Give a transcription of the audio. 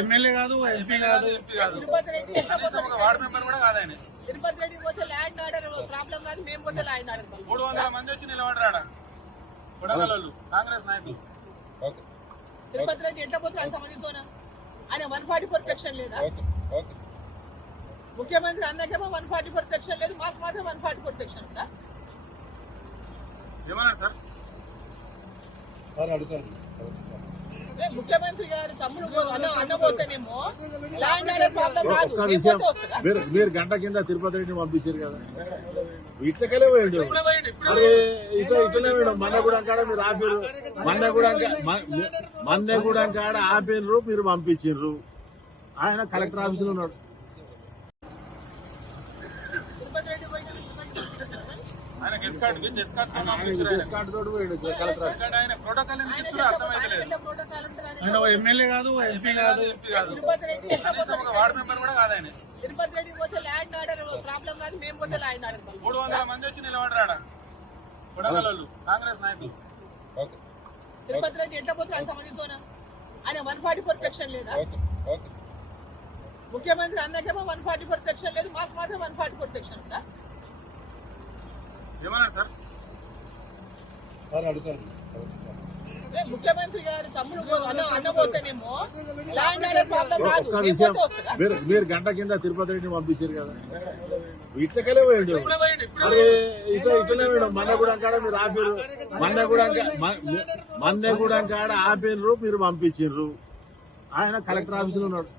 MLA కాదు, MP కాదు, ward member కూడా కాదు. ఆయన తిరుపతి రెడ్డి పోతే ల్యాండ్ ఆర్డర్ ప్రాబ్లం కాదు, మేము పోతే ల్యాండ్ ఆర్డర్ 300 మంది వచ్చి నిలబడరాడా కొడగలలు కాంగ్రెస్ నాయకులు. తిరుపతి రెడ్డి ఎట్లా పోతే అంతమందితోనా? ఆయన 144 సెక్షన్ లేదా? ముఖ్యమంత్రి అందరికేమో 144 సెక్షన్ లేదు, మాకు మాత్రం 144 సెక్షన్ ఉందా? ఏమన్నారు సార్? ముఖ్యమంత్రి గారు తమ్ముడు అన్నపోతేనేమో ల్యాండ్ ఆర్డర్ ప్రాబ్లం రాదు. మీరు గంట కింద తిరుపతి రెడ్డిని పంపించారు కదా, ఇట్లకెళ్ళే పోయిండు. ఇట్లనే పోయిండు. మన్నగూడెం కాడ మీరు ఆపారు, మన్నగూడెం కాడ ఆపారు, మీరు పంపించారు. ఆయన కలెక్టర్ ఆఫీసులో ఉన్నాడు. ఎమ్మెల్యే కాదు, ఎంపీ కాదు, వార్డు మెంబర్ కూడా కాదు. ఆయన తిరుపతి రెడ్డి పోతే ల్యాండ్ ఆర్డర్ ప్రాబ్లం కాదు, మేము పోతే ల్యాండ్ ఆర్డర్ 300 మంది వచ్చి నిలబడరాడా కొడగలలు కాంగ్రెస్ నాయకులు. తిరుపతి రెడ్డి ఎట్లా పోతే అంతమందితోనా? ఆయన 144 సెక్షన్ లేదా? ముఖ్యమంత్రి అందరికేమో 144 సెక్షన్ లేదు, మాకు మాత్రం 144 సెక్షన్ ఉందా? ఏమన్నారు సార్? ముఖ్యమంత్రి గారు తమ్ముడు అన్నపోతేనేమో ల్యాండ్ ఆర్డర్ ప్రాబ్లం రాదు. మీరు గంట కింద తిరుపతి రెడ్డిని పంపించారు కదా, ఇట్లకెళ్ళే పోయిండు. ఇట్లనే పోయిండు. మన్నగూడెం కాడ మీరు ఆపారు, మన్నగూడెం కాడ ఆపారు, మీరు పంపించారు. ఆయన కలెక్టర్ ఆఫీసులో ఉన్నాడు.